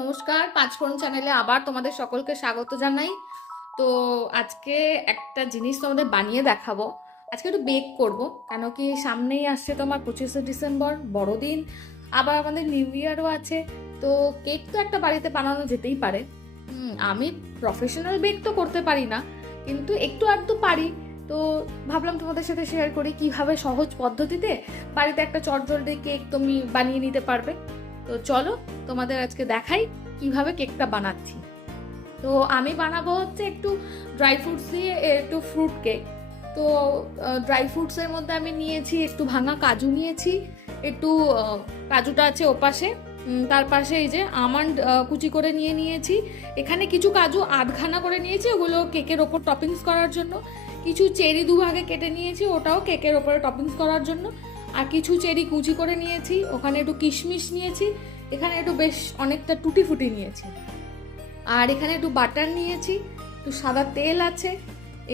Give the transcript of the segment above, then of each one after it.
নমস্কার, পাঁচফোড়ন চ্যানেলে আবার তোমাদের সকলকে স্বাগত জানাই। তো আজকে একটা জিনিস তোমাদের বানিয়ে দেখাবো। আজকে একটু বেক করব, কেন কি সামনেই আসছে তোমার 25শে ডিসেম্বর, বড়দিন, আবার আমাদের নিউ ইয়ারও আছে। তো কেক তো একটা বাড়িতে বানানো যেতেই পারে। আমি প্রফেশনাল বেক তো করতে পারি না, কিন্তু একটু আধটু পারি। তো ভাবলাম তোমাদের সাথে শেয়ার করি কিভাবে সহজ পদ্ধতিতে বাড়িতে একটা চটজলদি কেক তুমি বানিয়ে নিতে পারবে। তো চলো তোমাদের আজকে দেখাই কিভাবে কেকটা বানাচ্ছি। তো আমি বানাবো হচ্ছে একটু ড্রাই ফ্রুটস দিয়ে একটু ফ্রুট কেক। তো ড্রাই ফ্রুটসের মধ্যে আমি নিয়েছি একটু ভাঙা কাজু নিয়েছি, একটু কাজুটা আছে ওপাশে, তার পাশে এই যে আমন্ড কুচি করে নিয়েছি। এখানে কিছু কাজু আধখানা করে নিয়েছি, ওগুলো কেকের ওপর টপিংস করার জন্য। কিছু চেরি দুভাগে কেটে নিয়েছি, ওটাও কেকের ওপরে টপিংস করার জন্য। আর কিছু চেরি কুচি করে নিয়েছি, ওখানে একটু কিশমিশ নিয়েছি, এখানে একটু বেশ অনেকটা টুটি ফুটি নিয়েছি। আর এখানে একটু বাটার নিয়েছি, একটু সাদা তেল আছে,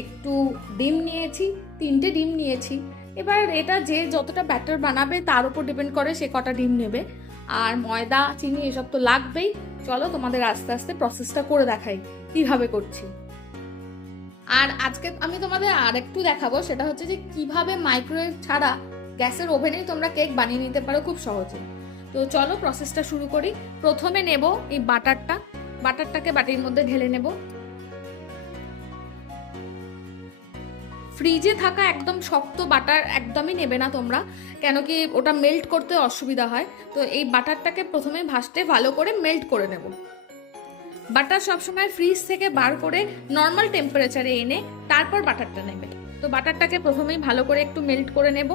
একটু ডিম নিয়েছি, 3টে ডিম নিয়েছি। এবার এটা যে যতটা ব্যাটার বানাবে তার উপর ডিপেন্ড করে সে কটা ডিম নেবে। আর ময়দা, চিনি এসব তো লাগবেই। চলো তোমাদের আস্তে আস্তে প্রসেসটা করে দেখাই কিভাবে করছি। আর আজকে আমি তোমাদের আর একটু দেখাবো, সেটা হচ্ছে যে কিভাবে মাইক্রোওয়েভ ছাড়া গ্যাসের ওভেনেই তোমরা কেক বানিয়ে নিতে পারো খুব সহজে। তো চলো প্রসেসটা শুরু করি। প্রথমে নেব এই বাটারটাকে বাটির মধ্যে ঢেলে নেব। ফ্রিজে থাকা একদম শক্ত বাটার একদমই নেবে না তোমরা, কেন কি ওটা মেল্ট করতে অসুবিধা হয়। তো এই বাটারটাকে প্রথমে ভাসতে ভালো করে মেল্ট করে নেব। বাটার সবসময় ফ্রিজ থেকে বার করে নর্মাল টেম্পারেচারে এনে তারপর বাটারটা নেবে। তো বাটারটাকে প্রথমেই ভালো করে একটু মেল্ট করে নেব।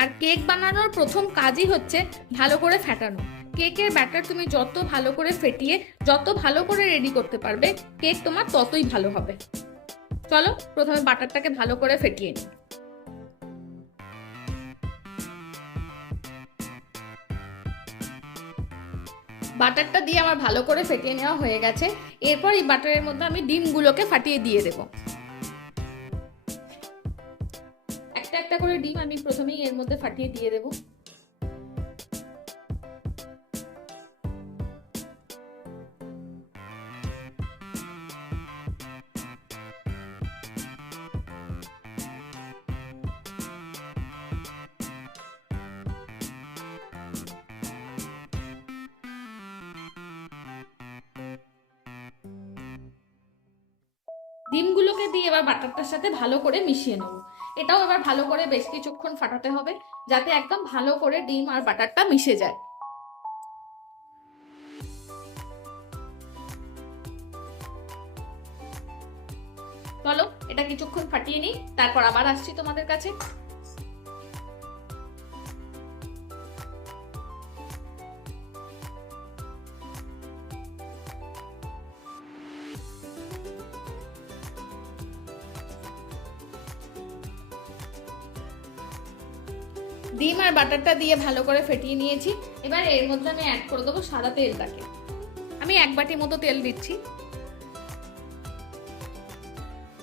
আর কেক বানানোর প্রথম কাজই হচ্ছে ভালো করে ফেটানো। কেকের ব্যাটার তুমি যত ভালো করে ফেটিয়ে যত ভালো করে রেডি করতে পারবে, কেক তোমার ততই ভালো হবে। চলো প্রথমে বাটারটাকে ভালো করে ফেটিয়ে নিই। বাটারটা দিয়ে আমার ভালো করে ফেটিয়ে নেওয়া হয়ে গেছে। এরপর এই বাটারের মধ্যে আমি ডিমগুলোকে ফাটিয়ে দিয়ে দেবো। একটা একটা করে ডিম আমি প্রথমেই এর মধ্যে ফাটিয়ে দিয়ে দেবো। ডিমগুলোকে দিয়ে এবার বাটারটার সাথে ভালো করে মিশিয়ে নেবো। এটাও এবার ভালো করে বেশ কিছুক্ষণ ফাটাতে হবে, যাতে একদম ভালো করে ডিম আর বাটারটা মিশে যায়। চলো এটা কিছুক্ষণ ফাটিয়ে নিই, তারপর আবার আসছি তোমাদের কাছে। ডিম আর বাটারটা দিয়ে ভালো করে ফেটিয়ে নিয়েছি। এবার এর মধ্যে আমি অ্যাড করে দেবো সাদা তেলটাকে। আমি 1 বাটি মতো তেল দিচ্ছি।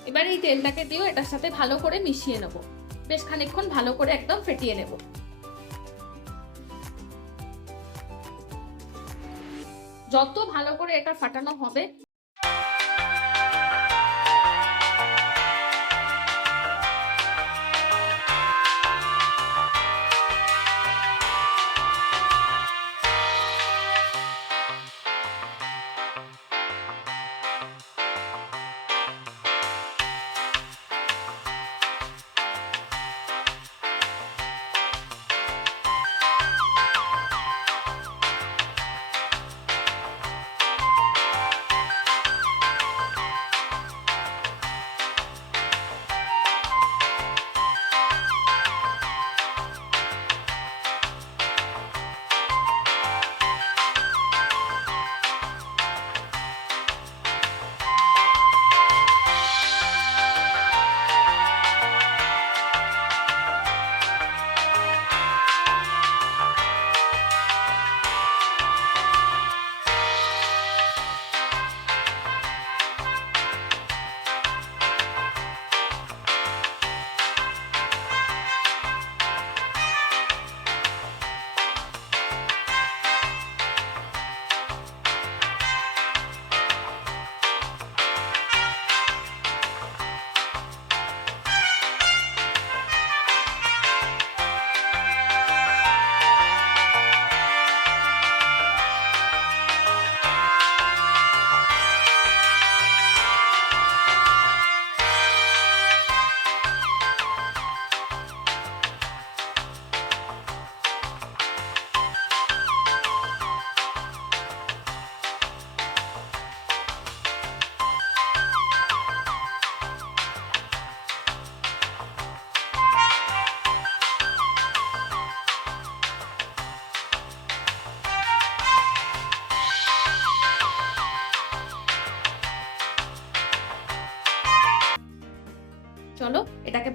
এবার এই তেলটাকে দিয়েও এটার সাথে ভালো করে মিশিয়ে নেবো। বেশ খানিকক্ষণ ভালো করে একদম ফেটিয়ে নেব। যত ভালো করে এটা ফাটানো হবে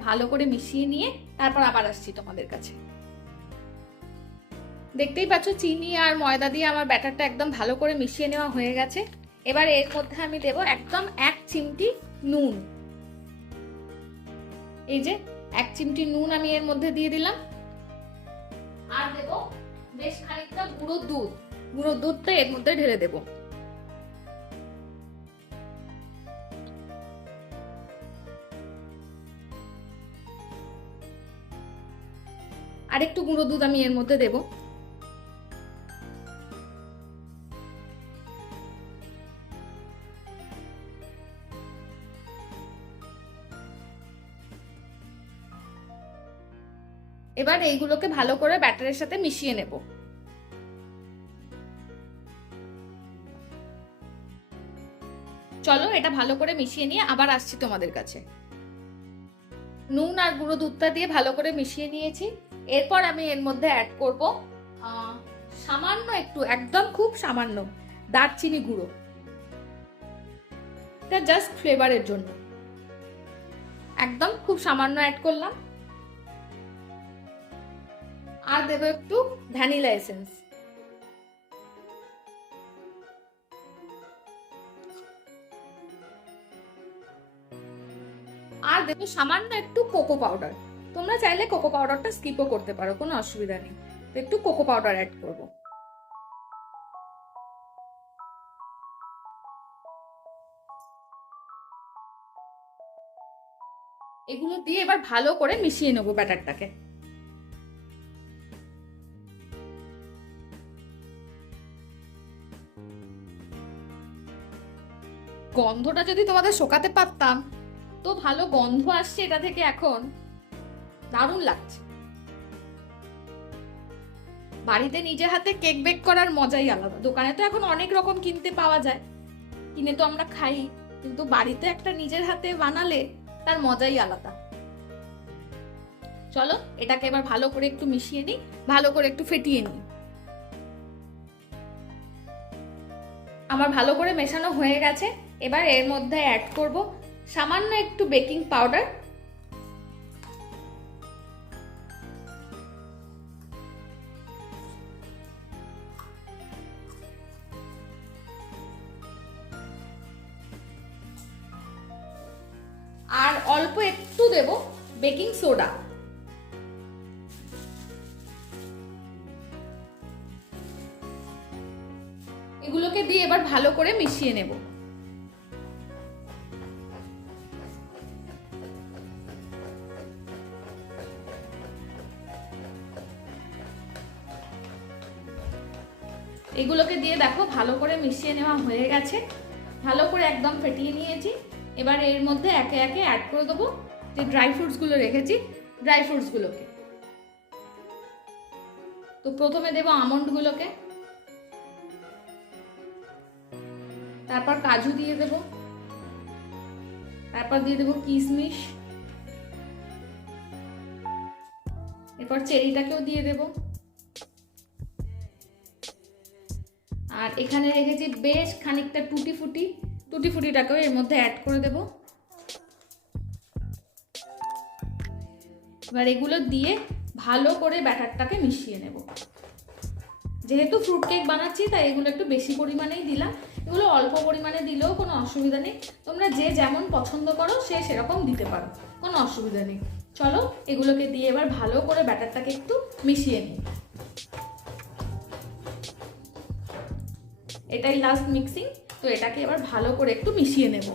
ভালো করে মিশিয়ে নিয়ে তারপর আবার আসছি তোমাদের কাছে। দেখতেই পাচ্ছ চিনি আর ময়দা দিয়ে আমার ব্যাটারটা একদম ভালো করে মিশিয়ে নেওয়া হয়ে গেছে। এবার এর মধ্যে আমি দেব একদম 1 চিমটি নুন। এই যে 1 চিমটি নুন আমি এর মধ্যে দিয়ে দিলাম। আর দেব বেশ খানিকটা গুঁড়ো দুধ। গুঁড়ো দুধটা এর মধ্যে ঢেলে দেব। আর একটু গুঁড়ো দুধ আমি এর মধ্যে দেব। এবার এইগুলোকে ভালো করে ব্যাটারের সাথে মিশিয়ে নেব। চলো এটা ভালো করে মিশিয়ে নিয়ে আবার আসছি তোমাদের কাছে। নুন আর গুঁড়ো দুধটা দিয়ে ভালো করে মিশিয়ে নিয়েছি। এরপর আমি এর মধ্যে অ্যাড করব সামান্য একটু, একদম খুব সামান্য দারচিনি গুঁড়ো। এটা জাস্ট ফ্লেভারের জন্য, একদম খুব সামান্য অ্যাড করলাম। আর দেবো একটু ভ্যানিলা এসেন্স। আর দেবো সামান্য একটু কোকো পাউডার। তোমরা চাইলে কোকো পাউডারটা স্কিপও করতে পারো, কোনো অসুবিধা নেই। তো একটু কোকো পাউডার অ্যাড করব। এগুলো দিয়ে এবার ভালো করে মিশিয়ে নেবো ব্যাটারটাকে। গন্ধটা যদি তোমাদের শোকাতে পারতাম, তো ভালো গন্ধ আসছে এটা থেকে, এখন দারুণ লাগছে। বাড়িতে নিজে হাতে কেক বেক করার মজাই আলাদা। দোকানে তো এখন অনেক রকম কিনতে পাওয়া যায়, কিনে তো আমরা খাই, কিন্তু বাড়িতে একটা নিজের হাতে বানালে তার মজাই আলাদা। চলো এটাকে এবার ভালো করে একটু মিশিয়ে নিই, ভালো করে একটু ফেটিয়ে নিই। আমার ভালো করে মেশানো হয়ে গেছে। এবার এর মধ্যে অ্যাড করব সামান্য একটু বেকিং পাউডার। আর অল্প একটু দেব বেকিং সোডা। এগুলোকে দিয়ে এবার ভালো করে মিশিয়ে নেব। এগুলোকে দিয়ে দেখো ভালো করে মিশিয়ে নেওয়া হয়ে গেছে, ভালো করে একদম ফেটিয়ে নিয়েছি। এবার এর মধ্যে একে একে অ্যাড করে দেবো যে ড্রাই ফ্রুটস গুলো রেখেছি, ড্রাই ফ্রুটস গুলোকে। তো প্রথমে দেবো আমন্ড গুলোকে, তারপর কাজু দিয়ে দেব, তারপর দিয়ে দেবো কিশমিশ, এরপর চেরিটাকেও দিয়ে দেব। আর এখানে রেখেছি বেশ খানিকটা টুটি ফুটি, টুটি ফুটিটাকেও এর মধ্যে অ্যাড করে দেব। এবার এগুলো দিয়ে ভালো করে ব্যাটারটাকে মিশিয়ে নেব। যেহেতু ফ্রুট কেক বানাচ্ছি তাই এগুলো একটু বেশি পরিমাণেই দিলাম। এগুলো অল্প পরিমাণে দিলেও কোনো অসুবিধা নেই, তোমরা যে যেমন পছন্দ করো সে সেরকম দিতে পারো, কোনো অসুবিধা নেই। চলো এগুলোকে দিয়ে এবার ভালো করে ব্যাটারটাকে একটু মিশিয়ে নিই। এটাই লাস্ট মিক্সিং, তো এটাকে এবার ভালো করে একটু মিশিয়ে নেব।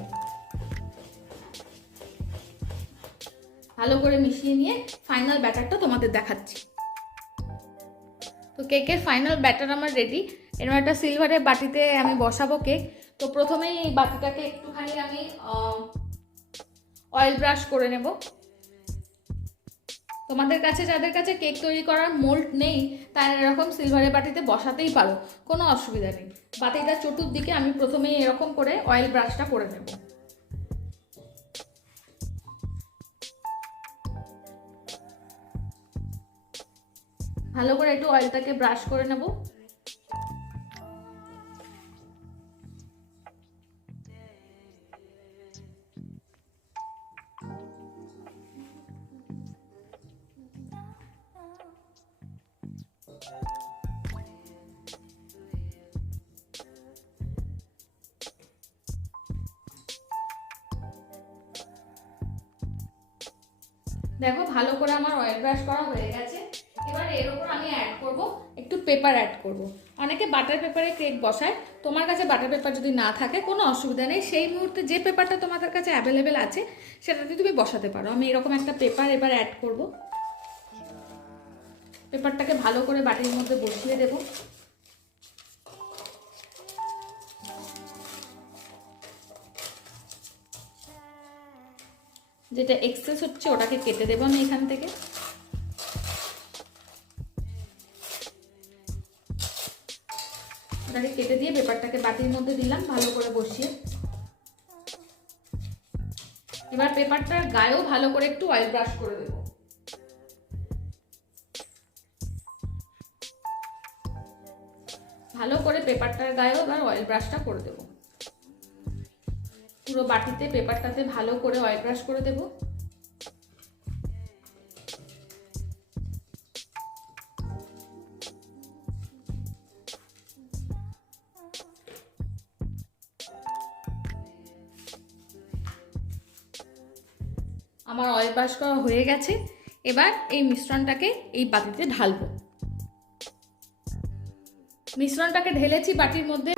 ভালো করে মিশিয়ে নিয়ে ফাইনাল ব্যাটারটা তোমাদের দেখাচ্ছি। তো কেকের ফাইনাল ব্যাটার আমার রেডি। এরকম একটা সিলভারের বাটিতে আমি বসাবো কেক। তো প্রথমেই এই বাটিটাকে একটুখানি আমি অয়েল ব্রাশ করে নেব। তোমাদের কাছে যাদের কাছে কেক তৈরি করার মোল্ড নেই তারা এরকম সিলভারের বাটিতে বসাতেই পারো, কোনো অসুবিধা নেই। বাটিটার চতুর্দিকে আমি প্রথমেই এরকম করে অয়েল ব্রাশটা করে নেব। ভালো করে একটু অয়েলটাকে ব্রাশ করে নেব। দেখো ভালো করে আমার অয়েল ব্রাশ করা হয়ে গেছে। এবার এর উপর আমি অ্যাড করব একটু পেপার অ্যাড করব। অনেকে বাটার পেপারে কেক বসায়, তোমার কাছে বাটার পেপার যদি না থাকে কোনো অসুবিধা নেই, সেই মুহূর্তে যে পেপারটা তোমাদের কাছে অ্যাভেলেবেল আছে সেটাতে তুমি বসাতে পারো। আমি এরকম একটা পেপার এবার অ্যাড করব। পেপারটাকে ভালো করে বাটির মধ্যে বসিয়ে দেব। যেটা এক্সেস হচ্ছে ওটাকে কেটে দেবো আমি এখান থেকে। ওটাকে কেটে দিয়ে পেপারটাকে বাটির মধ্যে দিলাম ভালো করে বসিয়ে। এবার পেপারটার গায়েও ভালো করে একটু অয়েল ব্রাশ করে দেবো। ভালো করে পেপারটার গায়েও এবার অয়েল ব্রাশটা করে দেবো। পুরো বাটিতে পেপারটাতে ভালো করে অয়েল ব্রাশ করে দেব। আমার অয়েল ব্রাশ করা হয়ে গেছে। এবার এই মিশ্রণটাকে এই বাটিতে ঢালবো। মিশ্রণটাকে ঢেলেছি বাটির মধ্যে।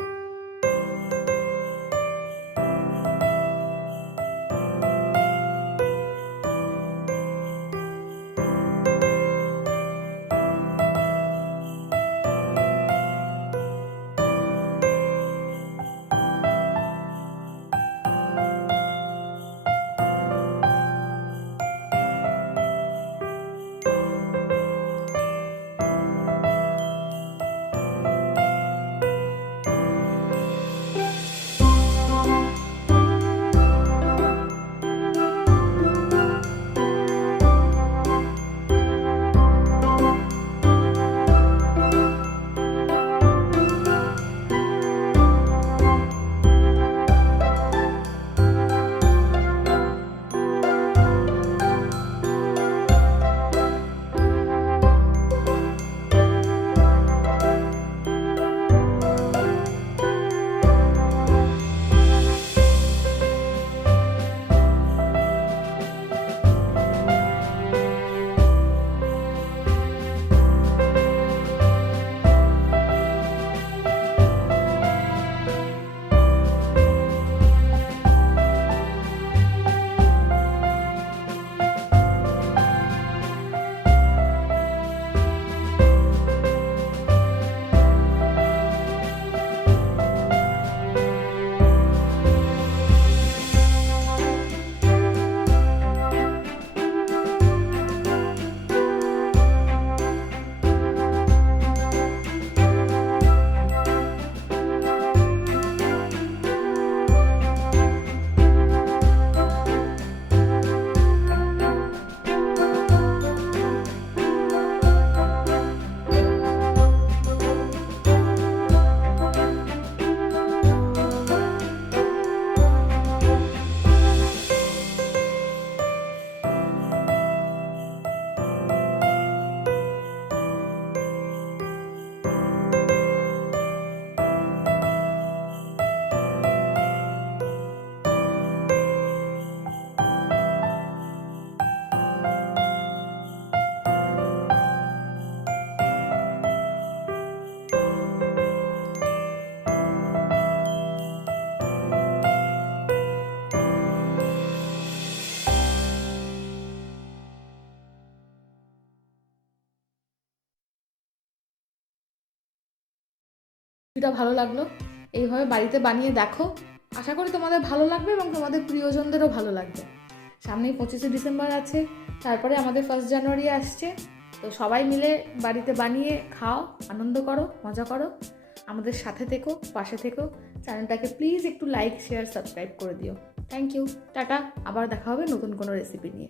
ভিডিওটা ভালো লাগলো, এইভাবে বাড়িতে বানিয়ে দেখো। আশা করি তোমাদের ভালো লাগবে এবং তোমাদের প্রিয়জনদেরও ভালো লাগবে। সামনেই 25শে ডিসেম্বর আছে, তারপরে আমাদের 1 জানুয়ারি আসছে। তো সবাই মিলে বাড়িতে বানিয়ে খাও, আনন্দ করো, মজা করো। আমাদের সাথে থেকো, পাশে থেকো। চ্যানেলটাকে প্লিজ একটু লাইক, শেয়ার, সাবস্ক্রাইব করে দিও। থ্যাংক ইউ, টাটা। আবার দেখা হবে নতুন কোনো রেসিপি নিয়ে।